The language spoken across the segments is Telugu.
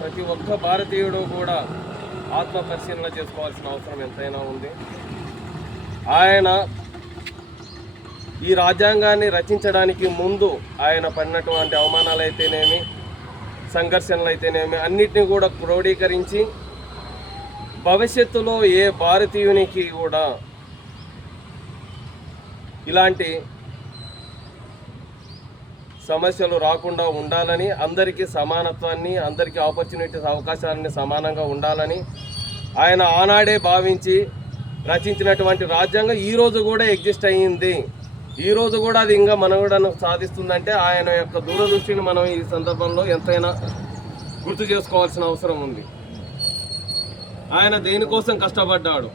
ప్రతి ఒక్క భారతీయుడు కూడా ఆత్మ పరిశీలన చేసుకోవాల్సిన అవసరం ఎంతైనా ఉంది. ఆయన ఈ రాజ్యాంగాన్ని రచించడానికి ముందు ఆయన పడినటువంటి అవమానాలు అయితేనేమి, సంఘర్షణలు అయితేనేమి అన్నిటిని కూడా క్రోడీకరించి భవిష్యత్తులో ఏ భారతీయునికి కూడా ఇలాంటి సమస్యలు రాకుండా ఉండాలని, అందరికీ సమానత్వాన్ని, అందరికీ ఆపర్చునిటీస్ అవకాశాలని సమానంగా ఉండాలని ఆయన ఆనాడే భావించి రచించినటువంటి రాజ్యాంగం ఈరోజు కూడా ఎగ్జిస్ట్ అయ్యింది. ఈరోజు కూడా అది ఇంకా మనుగడను సాధిస్తుందంటే ఆయన యొక్క దూరదృష్టిని మనం ఈ సందర్భంలో ఎంతైనా గుర్తు చేసుకోవాల్సిన అవసరం ఉంది. ఆయన దేనికోసం కష్టపడ్డాడు?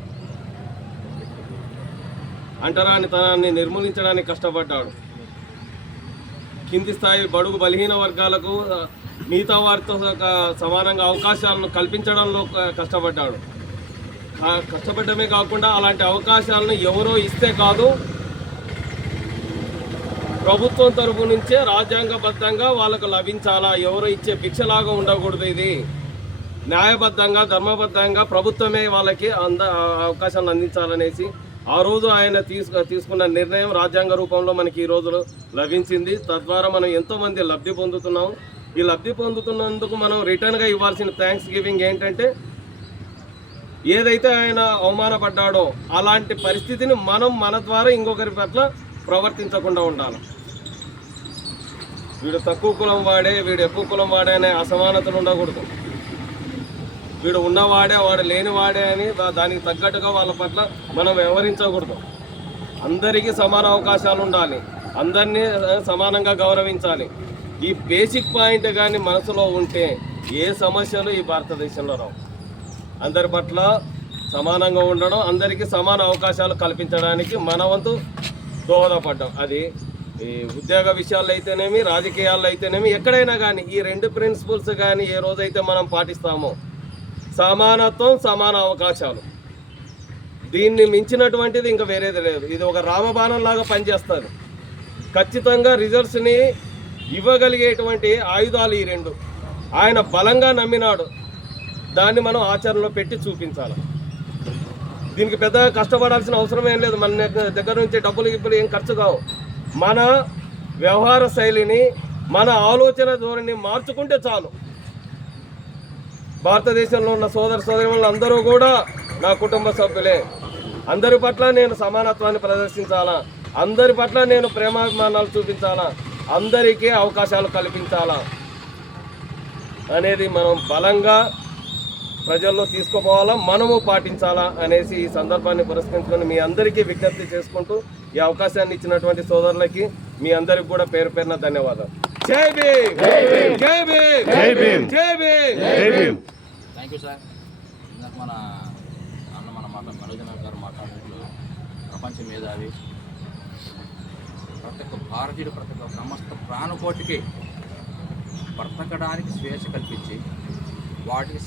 అంటరానితనాన్ని నిర్మూలించడానికి కష్టపడ్డాడు. కింది స్థాయి బడుగు బలహీన వర్గాలకు మిగతా వారితో సమానంగా అవకాశాలను కల్పించడంలో కష్టపడ్డాడు. కష్టపడమే కాకుండా అలాంటి అవకాశాలను ఎవరో ఇస్తే కాదు, ప్రభుత్వం తరపు నుంచే రాజ్యాంగబద్ధంగా వాళ్ళకు లభించాలా. ఎవరో ఇచ్చే భిక్షలాగా ఉండకూడదు. ఇది న్యాయబద్ధంగా, ధర్మబద్ధంగా ప్రభుత్వమే వాళ్ళకి అవకాశాలను అందించాలనేసి ఆ రోజు ఆయన తీసుకున్న నిర్ణయం రాజ్యాంగ రూపంలో మనకి ఈ రోజు లభించింది. తద్వారా మనం ఎంతోమంది లబ్ధి పొందుతున్నాం. ఈ లబ్ధి పొందుతున్నందుకు మనం రిటర్న్గా ఇవ్వాల్సిన థ్యాంక్స్ గివింగ్ ఏంటంటే, ఏదైతే ఆయన అవమానపడ్డాడో అలాంటి పరిస్థితిని మనం మన ద్వారా ఇంకొకరి పట్ల ప్రవర్తించకుండా ఉండాలి. వీడు తక్కువ కులం వాడే, వీడు ఎక్కువ కులం వాడే అనే అసమానతలు ఉండకూడదు. వీడు ఉన్నవాడే, వాడు లేనివాడే అని దానికి తగ్గట్టుగా వాళ్ళ పట్ల మనం వ్యవహరించకూడదు. అందరికీ సమాన అవకాశాలు ఉండాలి, అందరినీ సమానంగా గౌరవించాలి. ఈ బేసిక్ పాయింట్ కానీ మనసులో ఉంటే ఏ సమస్యలు ఈ భారతదేశంలో రావు. అందరి పట్ల సమానంగా ఉండడం, అందరికీ సమాన అవకాశాలు కల్పించడానికి మన వంతు దోహదపడ్డాం. అది ఈ ఉద్యోగ విషయాల్లో అయితేనేమి, రాజకీయాల్లో అయితేనేమి, ఎక్కడైనా కానీ ఈ రెండు ప్రిన్సిపల్స్ కానీ ఏ రోజైతే మనం పాటిస్తామో, సమానత్వం, సమాన అవకాశాలు, దీన్ని మించినటువంటిది ఇంకా వేరేది లేదు. ఇది ఒక రామబాణం లాగా పనిచేస్తుంది. ఖచ్చితంగా రిజల్ట్స్ని ఇవ్వగలిగేటువంటి ఆయుధాలు ఈ రెండు. ఆయన బలంగా నమ్మినాడు, దాన్ని మనం ఆచరణలో పెట్టి చూపించాలి. దీనికి పెద్దగా కష్టపడాల్సిన అవసరం ఏం లేదు. మన దగ్గర నుంచి డబ్బులు ఏం ఖర్చు కావు. మన వ్యవహార శైలిని, మన ఆలోచన ధోరణిని మార్చుకుంటే చాలు. భారతదేశంలో ఉన్న సోదరులు అందరూ కూడా నా కుటుంబ సభ్యులే. అందరి పట్ల నేను సమానత్వాన్ని ప్రదర్శించాలా, అందరి పట్ల నేను ప్రేమాభిమానాలు చూపించాలా, అందరికీ అవకాశాలు కల్పించాలా అనేది మనం బలంగా ప్రజల్లో తీసుకుపోవాలా, మనము పాటించాలా అనేసి ఈ సందర్భాన్ని పురస్కరించుకొని మీ అందరికీ విజ్ఞప్తి చేసుకుంటూ ఈ అవకాశాన్ని ఇచ్చినటువంటి సోదరులకి మీ అందరికి కూడా పేరు పేరున ధన్యవాదాలు. జై భీమ్, జై భీమ్, జై భీమ్, జై భీమ్, జై భీమ్. Thank you sir. ఇందాక మన మనోజన గారు మాట్లాడినట్లు ప్రపంచ మేధావి, ప్రతి ఒక్క భారతీయుడు, ప్రతి ఒక్క సమస్త ప్రాణకోటికి బ్రతకడానికి స్వేచ్ఛ కల్పించి వాటికి